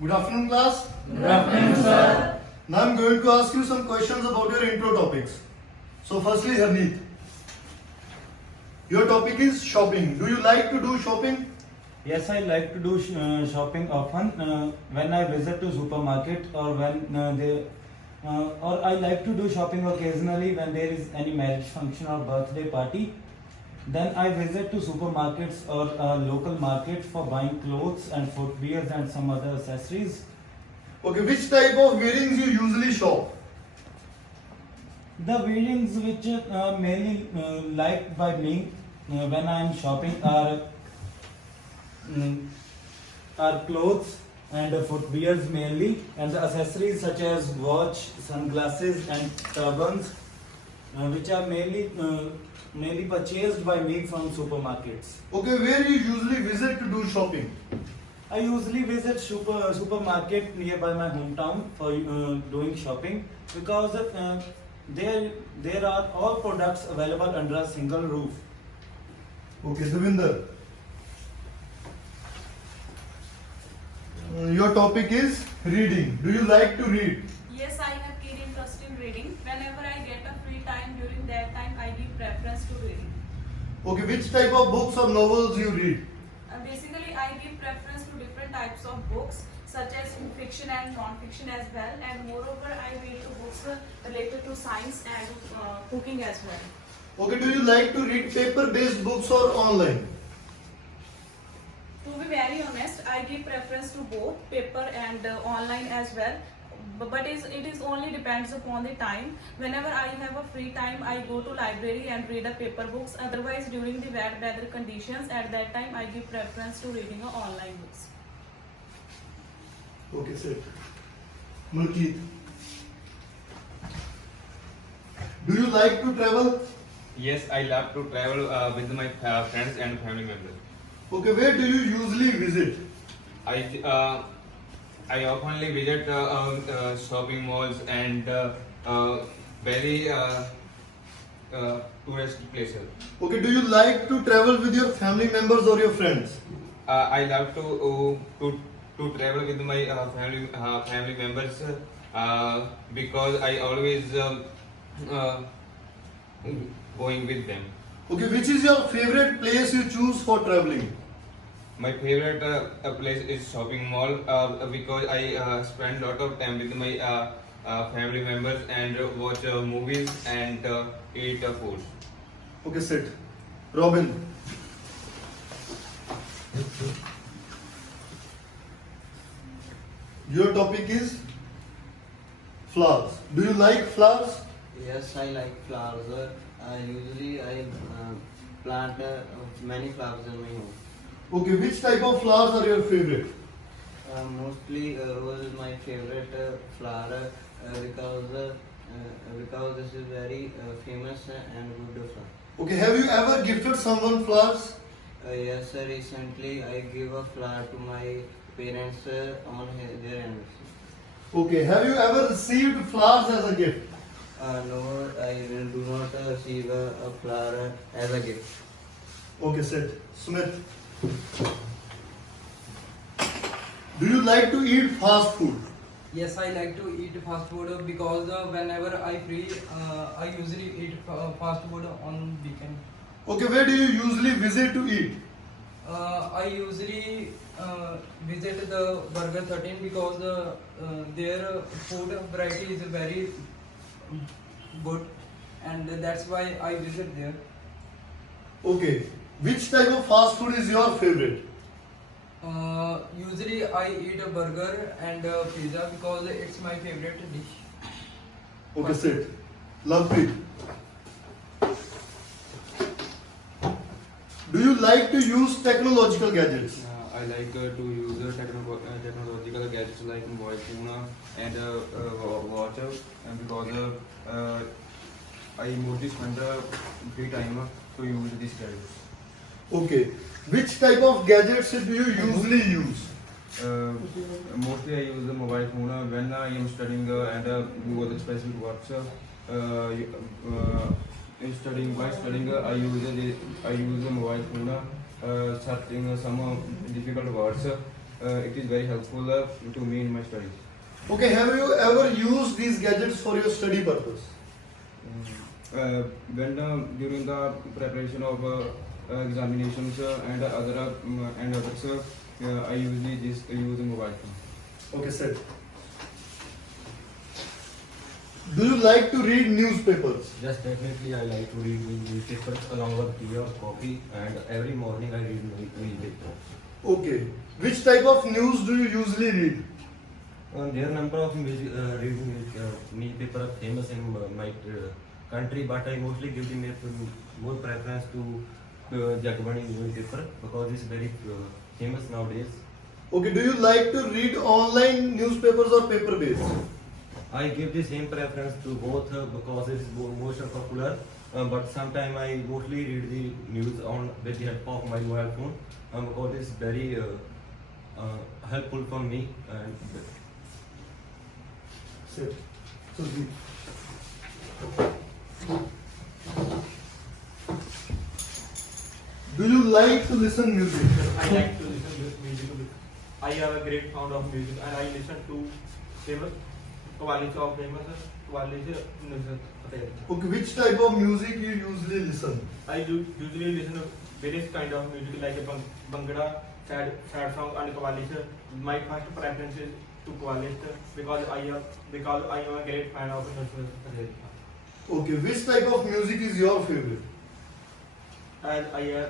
Good afternoon, class. Good afternoon, sir. Now I'm going to ask you some questions about your intro topics. So, firstly, Harneet, your topic is shopping. Do you like to do shopping? Yes, I like to do shopping often when I visit to supermarket or when or I like to do shopping occasionally when there is any marriage function or birthday party. Then I visit to supermarkets or local market for buying clothes and footwear and some other accessories. Okay, which type of earrings you usually shop? The wearings which mainly liked by me when I am shopping mm, are clothes and footwears mainly, and the accessories such as watch, sunglasses, and turbans, which are mainly purchased by me from supermarkets. Okay, where you usually visit to do shopping? I usually visit supermarket nearby my hometown for doing shopping because there are all products available under a single roof. Okay, Devinder. Your topic is reading. Do you like to read? Yes, I have keen interest in reading. Whenever I get a free time during that time, I give preference to reading. Okay, which type of books or novels you read? Basically, I give preference to different types of books, such as fiction and non-fiction as well. And moreover, I read books related to science and cooking as well. Okay, do you like to read paper-based books or online? To be very honest, I give preference to both paper and online as well. But it is only depends upon the time. Whenever I have a free time, I go to library and read a paper books. Otherwise, during the bad weather conditions, at that time I give preference to reading online books. Okay, sit. Mulkeet. Do you like to travel? Yes, I love to travel with my friends and family members. Okay, where do you usually visit? I oftenly visit shopping malls and very tourist places. Okay, do you like to travel with your family members or your friends? I love to travel with my family members because I always going with them. Okay, which is your favorite place you choose for traveling? My favorite place is shopping mall because I spend lot of time with my family members and watch movies and eat food. Okay, sit. Robin. Your topic is flowers. Do you like flowers? Yes, I like flowers. I plant many flowers in my home. Okay, which type of flowers are your favorite? Mostly rose is my favorite flower because this is very famous and good flower. Okay, have you ever gifted someone flowers? Yes, sir, recently I gave a flower to my parents on their anniversary. Okay, have you ever received flowers as a gift? No, I do not receive a flower as a gift. Okay, sit. Smith. Do you like to eat fast food? Yes, I like to eat fast food because whenever I free, I usually eat fast food on weekend. Okay, where do you usually visit to eat? I usually visit the Burger 13 because their food variety is very good, and that's why I visit there. Okay, which type of fast food is your favorite? Usually I eat a burger and pizza because it's my favorite dish. Okay, sit. Lovepreet. Do you like to use technological gadgets? I like to use technological gadgets like mobile phone and watch because I mostly spend free time to use these gadgets. Okay, which type of gadgets do you usually use? Mostly I use the mobile phone when I am studying and do other specific works. While studying, I use the mobile phone, searching some difficult words it is very helpful to me in my studies. Okay, have you ever used these gadgets for your study purpose? When during the preparation of examinations and others, I usually just use the mobile phone. Okay, set. Do you like to read newspapers? Yes, definitely I like to read newspapers along with tea or coffee, and every morning I read newspaper. Okay. Which type of news do you usually read? There are number of newspaper are famous in my country, but I mostly give the more preference to Jagbani newspaper because it's very famous nowadays. Okay, do you like to read online newspapers or paper based? I give the same preference to both because it's most popular. But sometimes I mostly read the news on with the help of my mobile phone because it's very helpful for me. And Set. So, do you like to listen music? I like to listen to music. I have a great sound of music and I listen to famous quality of famous quality music. Okay, which type of music you usually listen? I do usually listen to various kind of music like a bhangra, sad song and qawwalish. My first preference is to qawwalish because I am a great fan of music. Okay, which type of music is your favorite? As I